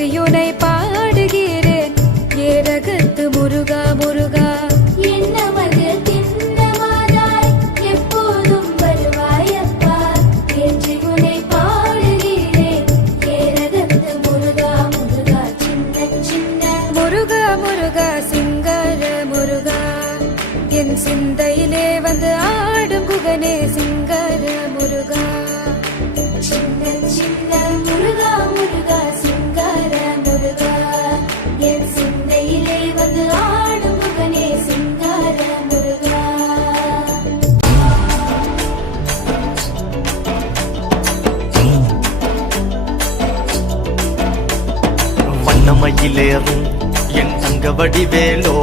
போற்றியுனை பாடுகிறேன் ஏரகத்து முருகா முருகா. என்னமது திண்ணமாதாய் எப்போதும் வருவாயப்பா போற்றியுனை பாடுகிறேன் ஏரகத்து முருகா முருகா. சின்ன சின்ன முருகா முருகா சிங்கர முருகா என் சிந்தையிலே வந்து ஆடும் குகனே சிங்கர முருகா. சின்ன சின்ன முருகா முருகா சிங்கார முருகா என் சிந்தையிலே வந்து ஆடும் முகனே சிங்கார முருகா. வண்ணமயிலேறும் என் தங்க வடிவேலோ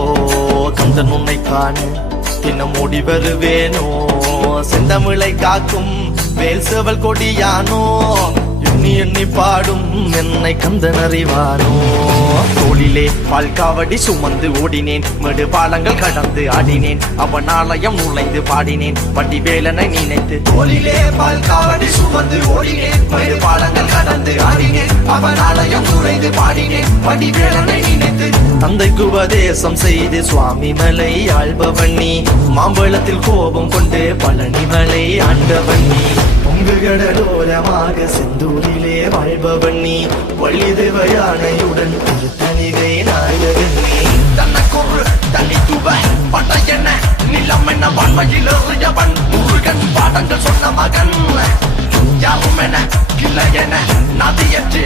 கந்தன் உன்னை காண தினம் ஓடி வருவேனோ. செந்தமிழை காக்கும் வேல் சேவல் கொடியானோ எண்ணி எண்ணி பாடும் என்னை கந்தன் அறிவானோ. தோளிலே பால் காவடி சுமந்து ஓடினேன் மேடு பாலங்கள் கடந்து ஆடினேன் அவன் ஆலயம் நுழைந்து பாடினேன் வடிவேலனை நினைத்து. தோளிலே பால் காவடி சுமந்து ஓடினேன் மேடு பாலங்கள் கடந்து ஆடினேன் அவன் ஆலயம் நுழைந்து பாடினேன் வடிவேலனை நினைத்து. தந்தைக்கு உபதேசம் செய்து சுவாமி மலை ஆள்பவன் நீ மாம்பழத்தில் கோபம் கொண்டு பழனி மலை ஆண்டவன் நீ. பொங்கு கடலோரமாக செந்தூரிலே வாழ்பவன் நீ வள்ளி தேவயானையுடன் திருத்தணிகை நாயகன் நீ. தனக்கொரு தனித்துவ படையென நிலம் என வன்மையில் எறியவன் முருகன் பாடங்கள் சொன்ன மகன். யாவும் என கிளை என நதியற்று